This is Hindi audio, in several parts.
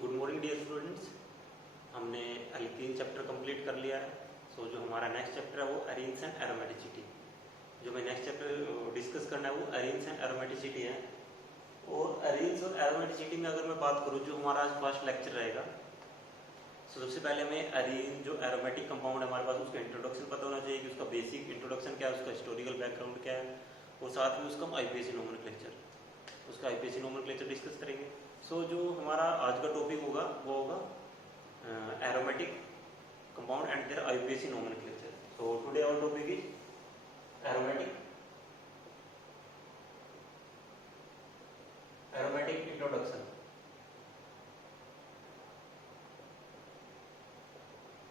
Good morning dear students. हमने अल्कीन चैप्टर कंप्लीट कर लिया है। सो जो हमारा नेक्स्ट चैप्टर है वो एरीन्स एंड एरोमेटिसिटी। जो मैं नेक्स्ट चैप्टर डिस्कस करना है वो एरीन्स एंड एरोमेटिसिटी है। और एरीन्स और एरोमेटिसिटी में अगर मैं बात करूँ, जो हमारा आज फर्स्ट लेक्चर रहेगा, तो सबसे पहले हमें एरीन जो एरोमेटिक कंपाउंड है हमारे पास, उसका इंट्रोडक्शन पता होना चाहिए कि उसका बेसिक इंट्रोडक्शन क्या है, उसका हिस्टोरिकल बैकग्राउंड क्या है, और साथ में उसका आईपीएसी नोमेनक्लेचर डिस्कस करेंगे। सो जो हमारा आज का टॉपिक होगा वो होगा aromatic compound and their IUPAC nomenclature. So today our topic is aromatic introduction.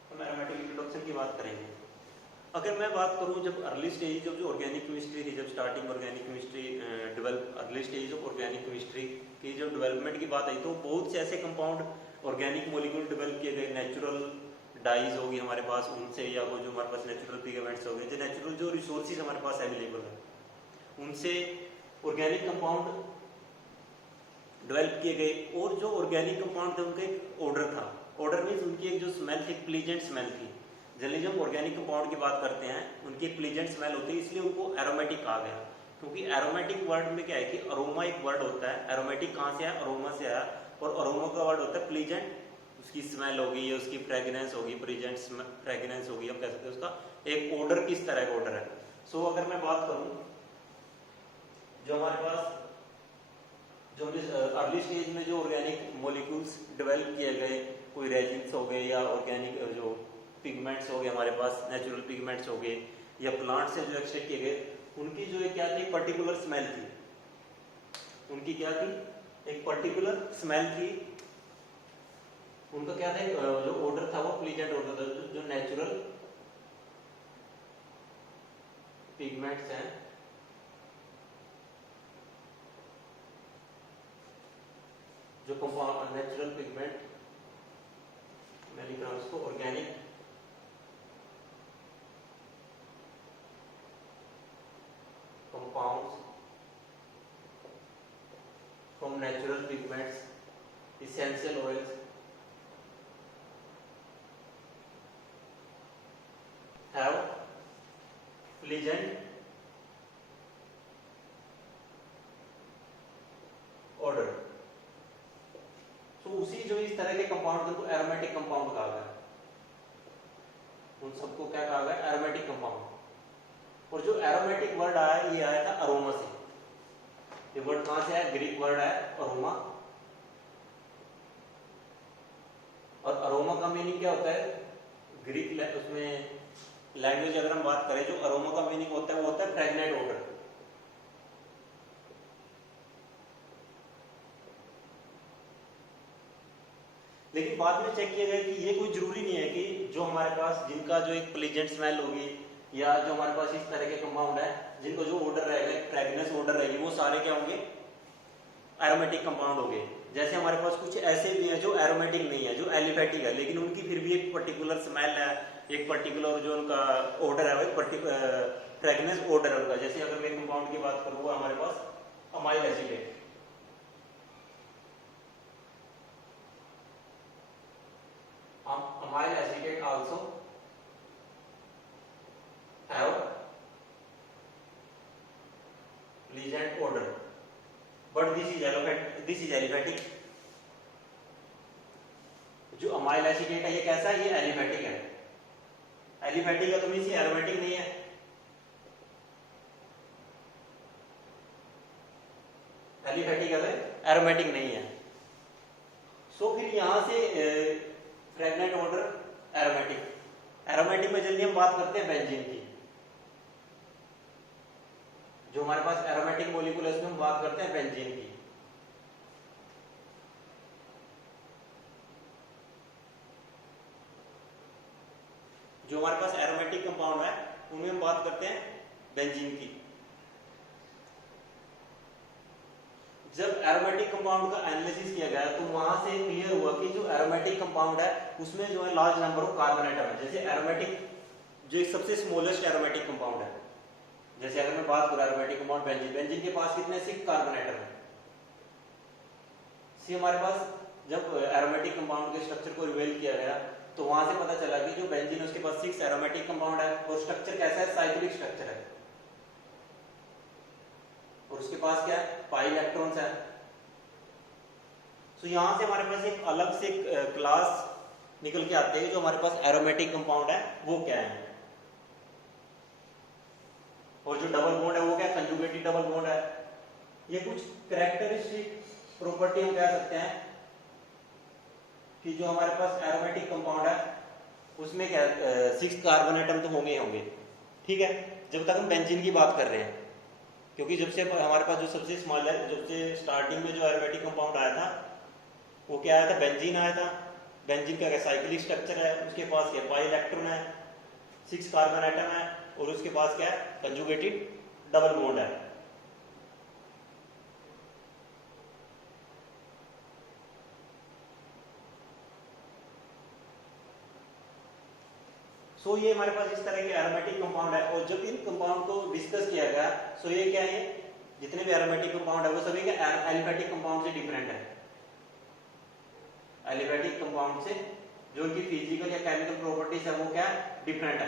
हम एरोमेटिक इंट्रोडक्शन की बात करेंगे। अगर मैं बात करूं, जब अर्ली स्टेज जो ऑर्गेनिक केमिस्ट्री थी, जब starting organic chemistry develop, early stage of organic chemistry की जब डेवलपमेंट की बात आई, तो बहुत से ऐसे कंपाउंड ऑर्गेनिक मॉलिक्यूल डेवलप किए गए। नेचुरल डाइज होगी हमारे पास उनसे, या वो जो हमारे पास नेचुरल पिगमेंट्स हो गए, जो नेचुरल जो रिसोर्सेज हमारे पास अवेलेबल है उनसे ऑर्गेनिक कंपाउंड डेवलप किए गए। और जो ऑर्गेनिक कंपाउंड थे उनका एक ऑर्डर था। ऑर्डर मीन्स उनकी एक जो स्मेल थी, प्लीजेंट स्मेल थी। जनरली जब ऑर्गेनिक कंपाउंड की बात करते हैं उनकी एक प्लीजेंट स्मेल होती है, इसलिए उनको एरोमेटिक कहा गया। क्योंकि एरोमेटिक वर्ड में क्या है कि अरोमा एक वर्ड होता है। एरोमेटिक कहाँ से आया? अरोमा से आया। और अरोमा का वर्ड होता है प्लीजेंट, उसकी स्मेल होगी या उसकी फ्रेगनेंस होगी, प्लीजेंट फ्रेगनेंस होगी, हम कह सकते हैं उसका एक ऑर्डर किस तरह का ऑर्डर है। सो अगर मैं बात करूं, जो हमारे पास जो अर्ली स्टेज में जो ऑर्गेनिक मॉलिक्यूल्स डेवलप किए गए, कोई रेजिन्स हो गए या ऑर्गेनिक जो पिगमेंट्स हो गए हमारे पास, नेचुरल पिगमेंट्स हो गए या प्लांट से जो एक्सट्रैक्ट किए गए, उनकी जो क्या थी, पर्टिकुलर स्मेल थी। उनकी क्या थी? एक पर्टिकुलर स्मेल थी। उनका क्या था? जो ऑर्डर था वो प्लीजेंट ऑर्डर था। जो नेचुरल पिगमेंट्स हैं, जो कंपाउंड नेचुरल पिगमेंट, मैं लिख रहा हूं उसको organic compounds from natural pigments, essential oils, have pleasant odor। तो उसी जो इस तरह के कंपाउंड को एरोमेटिक कंपाउंड कहा गया। उन सबको क्या कहा गया? Aromatic compound. और जो एरोमेटिक वर्ड आया, ये आया था अरोमा से। ये वर्ड कहां से आया? ग्रीक वर्ड है अरोमा। और अरोमा का मीनिंग क्या होता है? ग्रीक उसमें लैंग्वेज अगर हम बात करें, जो अरोमा का मीनिंग होता है वो होता है फ्रेगनेंट ऑर्डर। लेकिन बाद में चेक किया गया कि ये कोई जरूरी नहीं है कि जो हमारे पास जिनका जो एक प्लीजेंट स्मेल होगी या जो हमारे पास इस तरह के कंपाउंड है जिनको जो ऑर्डर रहेगा, फ्रेगनेंस ऑर्डर रहेगी, वो सारे क्या होंगे? एरोमेटिक कंपाउंड होंगे। जैसे हमारे पास कुछ ऐसे भी हैं जो एरोमेटिक नहीं है, जो एलिफेटिक है, लेकिन उनकी फिर भी एक पर्टिकुलर स्मेल है, एक पर्टिकुलर जो उनका ऑर्डर है, वो फ्रेगनेंस ऑर्डर है उनका। जैसे अगर मैं कंपाउंड की बात करूँ, हमारे पास amyl acetate, amyl acetate also have pleasant odor, but this is aliphatic। जो अमाइल एसिडेट है ये कैसा है? ये एलिफेटिक है। एलिफेटिक है तो मींस ये एरोमेटिक नहीं है। एलिफेटिक है तो एरोमेटिक नहीं है। सो फिर यहां से फ्रेगनेंट ऑर्डर एरोमेटिक। एरोमेटिक में जल्दी हम बात करते हैं बेंजीन की। जो हमारे पास एरोमेटिक मॉलिक्यूल है उसमें हम बात करते हैं बेंजीन की। जो हमारे पास एरोमेटिक कंपाउंड है उनमें हम बात करते हैं बेंजीन की। जब एरोमेटिक कंपाउंड का एनालिसिस किया गया तो वहां से क्लियर हुआ कि जो एरोमेटिक कंपाउंड है उसमें जो है large number of carbon atom है। जैसे एरोमेटिक जो एक सबसे स्मॉलेस्ट एरोमेटिक कंपाउंड है, जैसे अगर मैं बात करूं एरोमेटिक कंपाउंड बेंजीन के पास कितने 6 कार्बन एटम है। सी हमारे पास जब एरोमेटिक कंपाउंड के स्ट्रक्चर को रिवील किया गया तो वहां से पता चला कि जो बेंजीन है उसके पास 6 एरोमेटिक कंपाउंड है और स्ट्रक्चर कैसा है, साइक्लिक स्ट्रक्चर है, और उसके पास क्या है, पाई इलेक्ट्रॉन्स है। तो यहां से हमारे पास एक अलग से क्लास निकल के आते हैं जो हमारे पास एरोमेटिक कंपाउंड है वो क्या है, और जो डबल बॉन्ड है वो क्या, कंजुगेटेड डबल बॉन्ड है। ये कुछ कैरेक्टरिस्टिक प्रॉपर्टी हम कह सकते हैं कि जो हमारे पास एरोमेटिक कंपाउंड है उसमें क्या 6 कार्बन एटम तो होंगे ही होंगे, ठीक है, जब तक हम बेंजीन की बात कर रहे हैं, क्योंकि जब से हमारे पास जो सबसे स्मॉल है, जब से स्टार्टिंग में जो एरोमेटिक कंपाउंड आया था वो क्या आया था, बेंजीन आया था। बेंजीन का साइक्लिक स्ट्रक्चर है, उसके पास क्या पाई इलेक्ट्रॉन है, 6 कार्बन एटम है, और उसके पास क्या है, कंजुगेटेड डबल बॉन्ड है। सो ये हमारे पास इस तरह के एरोमेटिक कंपाउंड है, और जब इन कंपाउंड को डिस्कस किया गया सो ये क्या है, जितने भी एरोमेटिक कंपाउंड है वो सभी क्या एलिफेटिक कंपाउंड से डिफरेंट है। एलिफेटिक कंपाउंड से जो उनकी फिजिकल या केमिकल प्रॉपर्टीज है वो क्या डिफरेंट है,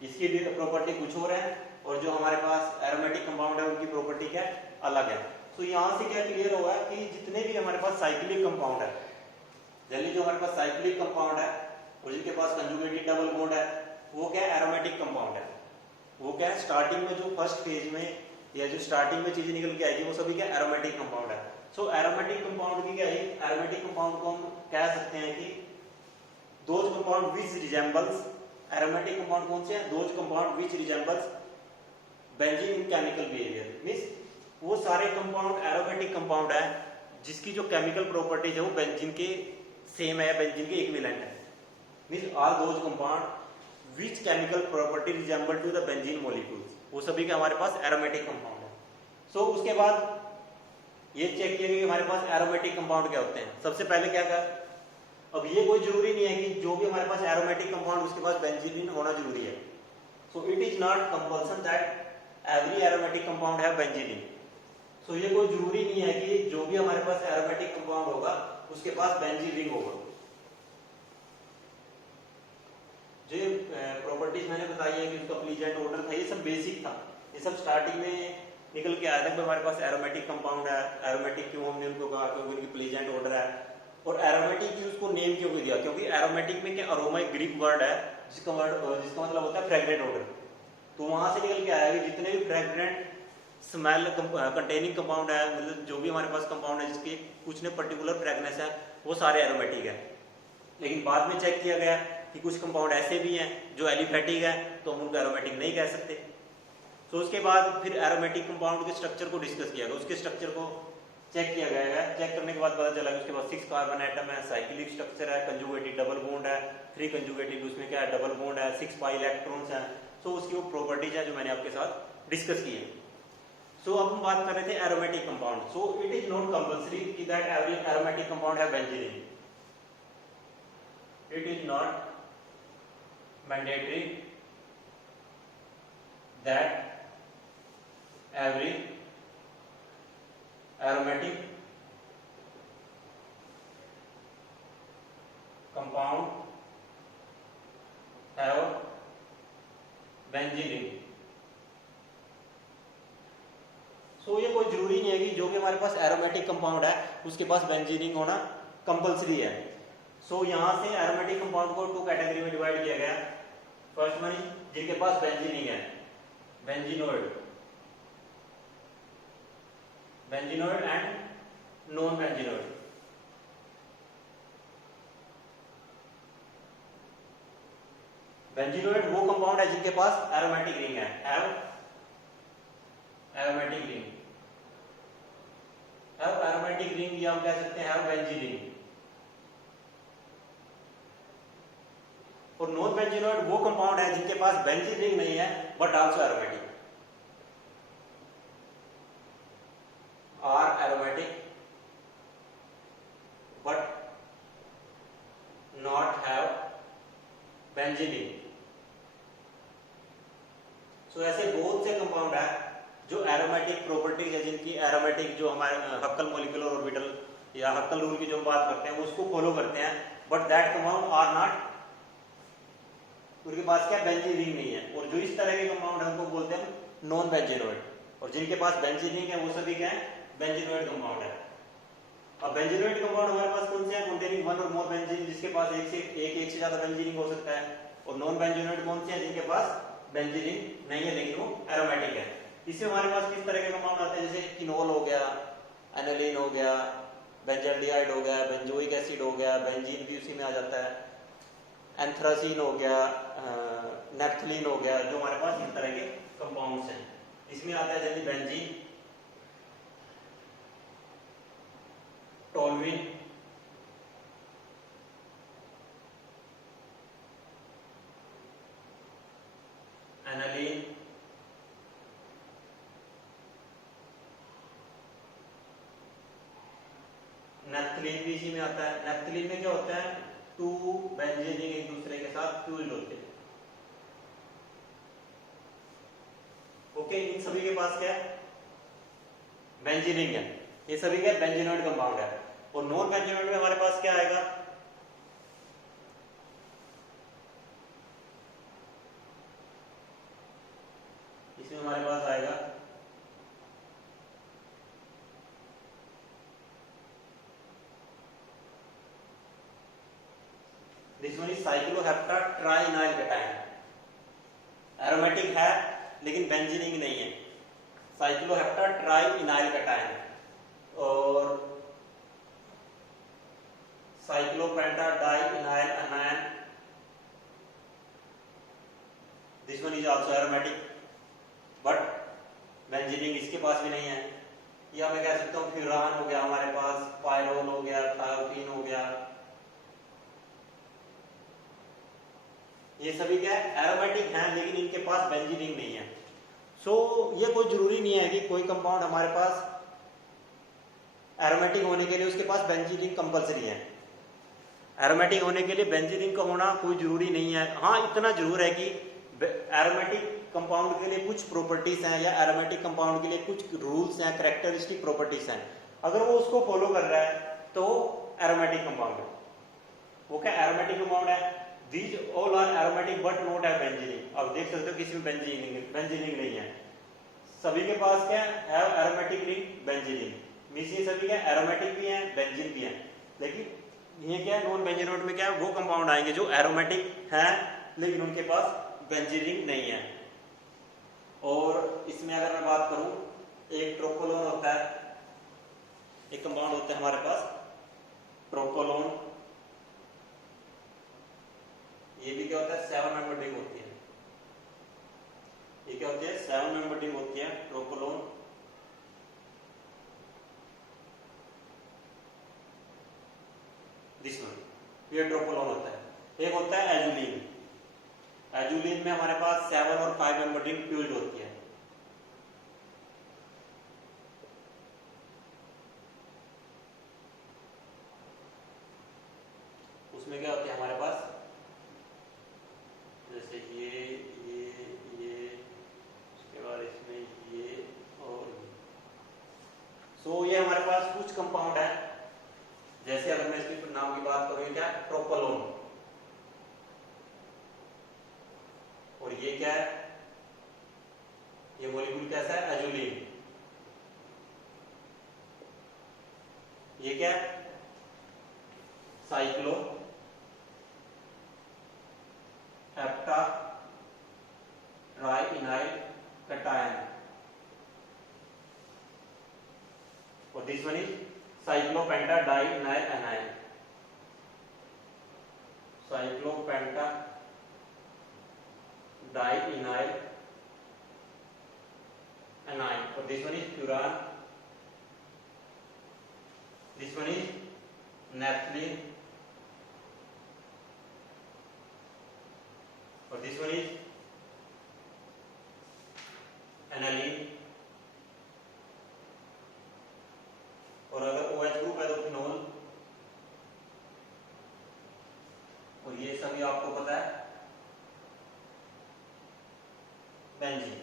इसकी प्रॉपर्टी कुछ और है, और जो हमारे पास एरोमेटिक कंपाउंड है उनकी प्रॉपर्टी क्या अलग है। तो यहां से क्या क्लियर होगा कि जितने भी हमारे पास साइक्लिक कंपाउंड है, जनरली जो हमारे पास साइक्लिक कंपाउंड है और जिनके पास कंजुगेटेड डबल बॉन्ड है वो क्या एरोमेटिक कंपाउंड है। वो क्या है, स्टार्टिंग में जो फर्स्ट फेज में या जो स्टार्टिंग में चीजें निकल के आएगी वो सभी क्या एरोमेटिक कंपाउंड है। सो एरोमेटिक कंपाउंड की क्या है, एरोमेटिक कंपाउंड को हम कह सकते हैं कि those compound which resembles, aromatic compound कौन से हैं, those compound which resembles benzene in chemical behaviour, means वो सारे कंपाउंड एरोमेटिक कंपाउंड है जिसकी जो केमिकल प्रॉपर्टीज है वो बेंजीन के सेम है, बेंजीन के इक्विवेलेंट है। Means all those compound which chemical property resemble to the benzene molecules, वो सभी के हमारे पास एरोमेटिक कंपाउंड है। सो उसके बाद ये चेक किया गया कि हमारे पास एरोमेटिक कंपाउंड क्या होते हैं। सबसे पहले क्या कर, अब ये कोई जरूरी नहीं है कि जो भी हमारे पास एरोमेटिक कंपाउंड उसके पास बेंजीन होना जरूरी है। So it is not compulsion that every aromatic compound है बेंजीन। सो ये कोई जरूरी नहीं है कि जो भी हमारे पास एरोमेटिक कंपाउंड होगा उसके पास बेंजीन रिंग होगा। जो प्रॉपर्टीज मैंने बताई है कि उसका प्लीजेंट ऑर्डर था, ये सब बेसिक था, ये सब स्टार्टिंग में निकल के आया था कि हमारे पास एरोमेटिक कंपाउंड है। एरोमेटिक क्यों हमने उनको कहा, क्योंकि उनकी प्लीजेंट ऑर्डर है। और एरोमेटिक की उसको नेम क्यों दिया, क्योंकि एरोमेटिक में क्या अरोमा एक ग्रीक वर्ड है जिसका मतलब होता है फ्रेग्रेंट ऑर्डर। तो वहां से निकल के आया कि जितने भी फ्रेग्रेंट स्मेल कंटेनिंग कंपाउंड है, मतलब जो भी हमारे पास कंपाउंड है जिसकी कुछ ने पर्टिकुलर फ्रेगनेंस है वो सारे एरोमेटिक है। लेकिन बाद में चेक किया गया कि कुछ कंपाउंड ऐसे भी हैं जो एलिफेटिक है, तो हम उनको एरोमेटिक नहीं कह सकते। तो उसके बाद फिर एरोमेटिक कंपाउंड के स्ट्रक्चर को डिस्कस किया गया, उसके स्ट्रक्चर को चेक किया गया। चेक करने के बाद पता चला कि उसके पास 6 कार्बन एटम है, साइक्लिक स्ट्रक्चर है, कंजुगेटेड डबल बॉन्ड है, 3 कंजुगेटेड उसमें क्या है डबल बॉन्ड है, 6 पाई इलेक्ट्रॉन्स हैं। सो उसकी वो प्रॉपर्टीज है जो मैंने आपके साथ डिस्कस की है। सो अब हम बात कर रहे थे aromatic compound. So it is not compulsory कि दैट एवरी एरोमेटिक कंपाउंड है benzene. It is not mandatory that every aromatic compound have benzene ring। सो ये कोई जरूरी नहीं है कि जो भी हमारे पास एरोमेटिक कंपाउंड है उसके पास बेंजीन रिंग होना कंपल्सरी है। सो यहां से एरोमेटिक कंपाउंड को 2 कैटेगरी में डिवाइड किया गया। फर्स्ट वन जिनके पास बेंजीन रिंग है, benzenoid, benzenoid and non benzenoid. Benzenoid वो कंपाउंड है जिनके पास एरोमेटिक रिंग है, have aromatic ring, have aromatic ring, या हम कह सकते हैं हैव बेंजीन रिंग। और नॉन बेंजीनोइड वो कंपाउंड है जिनके पास बेंजीन रिंग नहीं है but also aromatic, are aromatic but not have benzene ring। सो ऐसे बहुत से कंपाउंड है जो एरोमेटिक प्रॉपर्टीज है, जिनकी एरोमेटिक जो हमारे हक्कल मॉलिक्यूलर ऑर्बिटल या हक्कल रूल की जो हम बात करते हैं वो उसको फॉलो करते हैं, but that compound are not, उनके पास क्या बेंजीन रिंग नहीं है। और जो इस तरह के कंपाउंड है उनको बोलते हैं नॉन बेंजीनोइड, और जिनके पास बेंजीन रिंग है वो सभी क्या है, बेंजीनोइड कंपाउंड है। अब बेंजीनोइड कंपाउंड हमारे पास कौन से हैं, कंटेनिंग वन और मोर बेंजीन, जिसके पास एक से ज्यादा बेंजीन रिंग हो सकता है। और नॉन बेंजीनोइड कौन से हैं, जिनके पास बेंजीन रिंग नहीं है लेकिन वो एरोमेटिक है। इसमें हमारे पास किस तरह के कंपाउंड आते हैं, जैसे किनोल हो गया, एनालिन हो गया, बेंजाल्डिहाइड हो गया, बेंजोइक एसिड हो गया, बेंजीन भी उसी में आ जाता है, एंथ्रासीन हो गया, नेप्थलीन हो गया, जो हमारे पास इस तरह के कंपाउंड्स हैं। इसमें आता है जैसे बेंजीन, टोलुइन, एनालिन, नेप्थलीन भी इसी में आता है। नेप्थलीन में क्या होता है, टू बेंजीन रिंग एक दूसरे के साथ फ्यूज्ड होते हैं। ओके, इन सभी के पास क्या है, बेंजीन रिंग है, ये सभी क्या बेंजीनोइड कंपाउंड है। और नॉन बेंजीनोइड में हमारे पास क्या आएगा, इसमें हमारे पास आएगा this one is cycloheptatrienyl cation, aromatic है लेकिन बेंजीन रिंग नहीं है, साइक्लोहेप्टाट्राइनाइल कैटायन। और cyclopentadienyl anion, this one is also aromatic but benzene ring इसके पास भी नहीं है। या मैं कह सकता हूँ फ्यूरान हो गया हमारे पास, पायरोल हो गया, थायोटीन हो गया, ये सभी क्या है, एरोमेटिक हैं लेकिन इनके पास बेंजीन रिंग नहीं है। सो ये कोई जरूरी नहीं है कि कोई कंपाउंड हमारे पास एरोमेटिक होने के लिए उसके पास बेंजीन रिंग कंपलसरी है। एरोमेटिक होने के लिए बेंजीन रिंग का होना कोई जरूरी नहीं है। हाँ, इतना जरूर है कि एरोमेटिक कंपाउंड के लिए कुछ प्रॉपर्टीज हैं या एरोमेटिक कंपाउंड के लिए कुछ रूल्स हैं, कैरेक्टरिस्टिक प्रॉपर्टीज हैं, अगर वो उसको फॉलो कर रहा है तो एरोमेटिक कंपाउंड है। वो क्या एरोमेटिक कंपाउंड है, these all are aromatic but not have benzene ring। अब देख सकते हो किसी में बेंजीन रिंग नहीं है, सभी के पास क्या है aromatic ring, benzene ring, means ये सभी क्या एरोमेटिक भी हैं, बेंजीन भी हैं। लेकिन ये क्या है, नॉन बेंजीनोइड में क्या है, वो कंपाउंड आएंगे जो एरोमेटिक हैं लेकिन उनके पास बेंजीन रिंग नहीं है। और इसमें अगर मैं बात करूं, एक ट्रोपोलोन होता है, एक कंपाउंड होता है हमारे पास ट्रोपोलोन, ये भी क्या होता है, 7 मेंबर रिंग होती है। ये क्या होती है, 7 मेंबर रिंग होती है ट्रोपोलोन। दिस वन ये ट्रोपोलोन होता है। एक होता है एजुलिन, एजुलिन में हमारे पास 7 और 5 मेंबर रिंग फ्यूज्ड होती है। उसमें क्या होती है हमारे पास, जैसे ये उसके बाद इसमें ये और ये। सो ये हमारे पास कुछ कंपाउंड है, जैसे अगर मैं इसके नाम की बात करूं, क्या ट्रोपोलोन, और ये क्या है, ये मॉलिक्यूल कैसा है, एजुलिन। ये क्या है, साइक्लो हेप्टा ट्राइइनाइल कैटायन, और this one is cyclopentadienyl anion, cyclopentadienyl anion, और this one is furan, this one is naphthalene, और दिस वन इज एनालिन, और अगर OH ग्रुप है तो फिनोल, और ये सभी आपको पता है बेंजीन।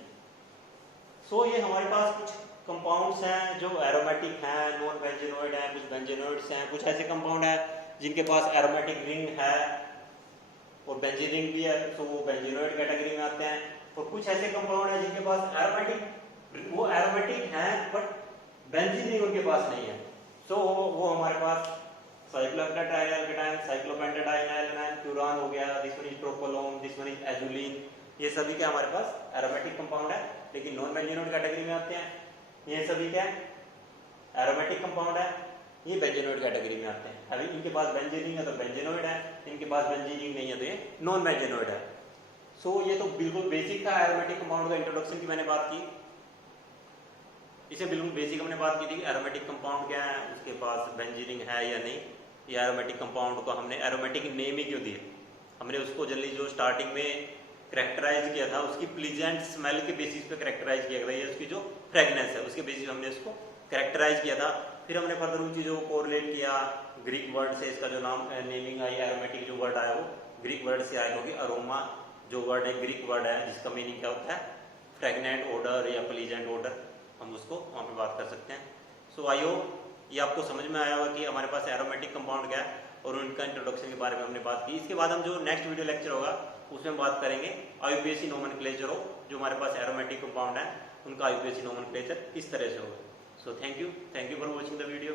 सो ये हमारे पास कुछ कंपाउंड्स हैं जो एरोमेटिक हैं, नॉन बेंजीनोइड हैं, कुछ बेंजीन बेंजीनोइड्स हैं, कुछ ऐसे कंपाउंड है जिनके पास एरोमेटिक रिंग है और बेंजीन रिंग भी है, तो वो बेंजीनोइड कैटेगरी में आते हैं। और कुछ ऐसे कंपाउंड है जिनके पास एरोमेटिक हैं बट बेंजीन रिंग उनके पास नहीं है, सो वो हमारे पास साइक्लोपेंटाडाइनएल्केटाइन, साइक्लोपेंटाडाइनएल्केटाइन, प्यूरान हो गया, this one is tropolone, this one is azulene, ये सभी क्या हमारे पास एरोमेटिक कंपाउंड है लेकिन नॉन बेंजीनोइड कैटेगरी में आते हैं। ये सभी क्या एरोमेटिक कंपाउंड है, ये बेंजीनोइड कैटेगरी में आते हैं। अभी इनके पास बेंजीन रिंग है तो बेंजीनोइड है, इनके पास बेंजीन रिंग नहीं है तो ये नॉन बेंजीनोइड है। सो ये तो बिल्कुल बेसिक था एरोमेटिक कंपाउंड का इंट्रोडक्शन की मैंने बात की, इसे बिल्कुल बेसिक हमने बात की थी कि एरोमेटिक कंपाउंड क्या है, उसके पास बेंजीन रिंग है या नहीं, या एरोमेटिक कंपाउंड को हमने एरोमेटिक नेम ही क्यों दिए। हमने उसको जल्दी जो स्टार्टिंग में करेक्टराइज किया था उसकी प्लीजेंट स्मेल के बेसिस पे करेक्टराइज किया गया, उसकी जो फ्रेगनेंस है उसके बेसिस हमने उसको करेक्टराइज किया था। फिर हमने फर्दर उन चीज़ों को कोरिलेट किया ग्रीक वर्ड से, इसका जो नाम नेमिंग आई एरोमेटिक जो वर्ड आया वो ग्रीक वर्ड से आया, क्योंकि अरोमा जो वर्ड है ग्रीक वर्ड है जिसका मीनिंग क्या होता है फ्रेगनेंट ओडर या प्लीजेंट ओडर, हम उसको वहाँ पे बात कर सकते हैं। सो आई होप ये आपको समझ में आया होगा कि हमारे पास एरोमेटिक कंपाउंड क्या है और उनका इंट्रोडक्शन के बारे में हमने बात की। इसके बाद हम जो नेक्स्ट वीडियो लेक्चर होगा उसमें बात करेंगे आईयूपीएसी नोमेनक्लेचर हो, जो हमारे पास एरोमेटिक कंपाउंड है उनका आईयूपीएसी नोमेनक्लेचर इस तरह से होगा। So thank you for watching the video.